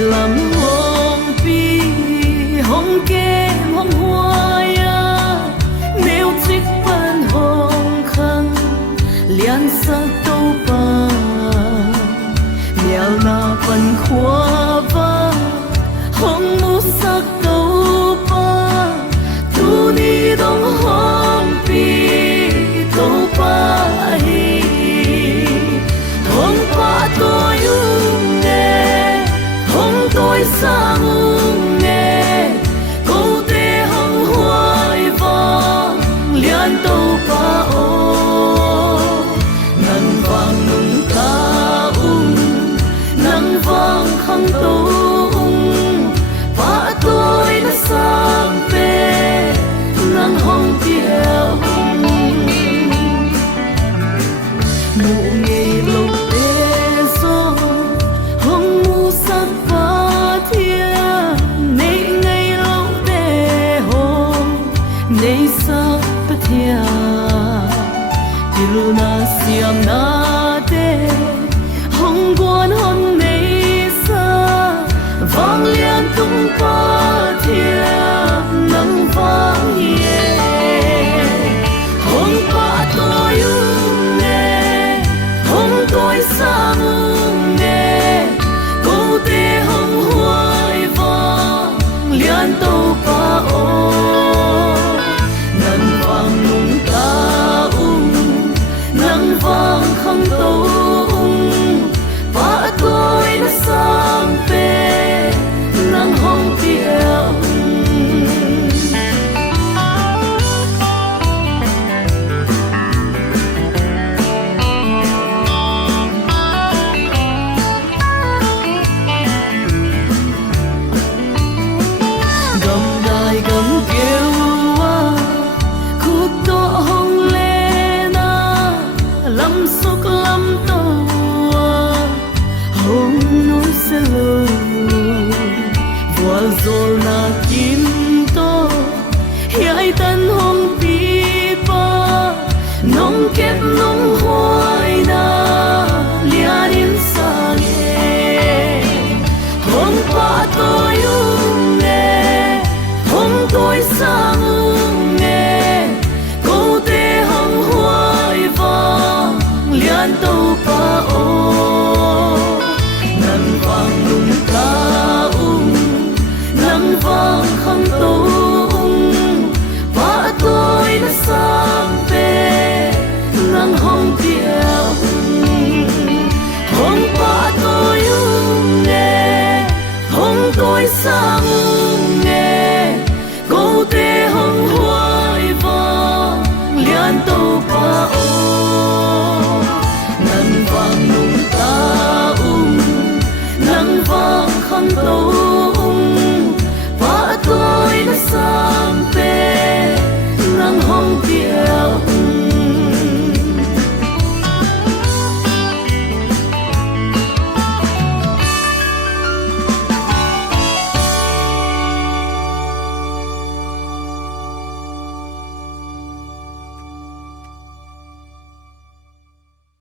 lắm hôm pi hôm kem hôm hoa nếu thích ban hồng khăn liền sắc tâu ba mèo na phần khoa va hồng mu sắc tâu ba tu ni đông hôm pi tâu ba hi hồng ba tôi nghe hồng tôi sang nghe câu tê hồng hoài vang liền tâu ba ô nắng vàng nung ta nắng vàng khăng tâu ba tôi đã sang về nắng hồng tiêu nụ ngày lâu tê gió hồng mu sắc và thiên nay ngày lâu tê hồng nay sắc bất thiên tilu na siam na tê hồng quan hồng nay sa vang liên tung ba thiên nắng vang hiền hồng ba tôi nghe hồng tôi sang nghe câu tê hồng hoài vang liên tâu ba ô nắng vàng nung ta nắng vàng khăng tâu ba tôi đã sang về nắng hồng tiêu gầm đài gầm kêu khúc to hồng lên lâm xúc lâm tàu hồng núi sẽ lơ vừa rồi là kim to hiai tân hồng pi ba nông kép nông hoài na lia đến xa nghe hồng ba tôi nghe hồng tôi sang nghe câu tê hồng hoài vang liên tâu ba ô nắng vàng nung ta nắng vàng khăng tâu ba tôi đã sang về nắng hồng tiêu hồng ba tôi nghe hồng tôi sang